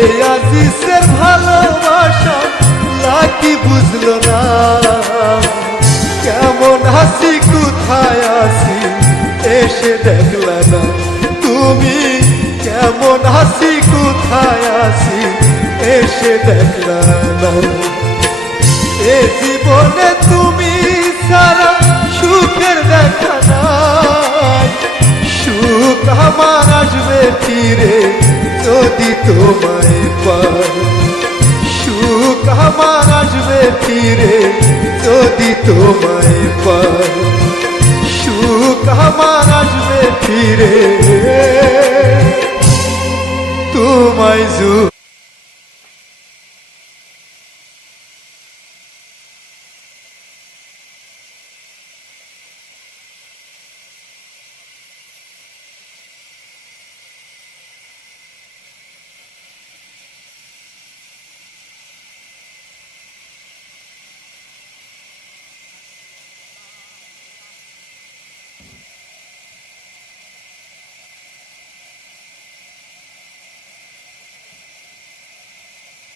এই আজিজের ভালোবাসা লাকি বুঝলো না, কেমন হাসি কোথায় আসি এসে দেখলা না, তুমি কেমন হাসি কোথায় আসি এসে দেখলা না। এ জীবনে তুমি সারা সুখের দেখা নাই, সুখ আমার আসবে ফিরে যদি তোমায় পাই, সুখ আমার আসবে ফিরে যদি তোমায় পাই, সুখ আমার আসবে ফিরে তোমায় যদি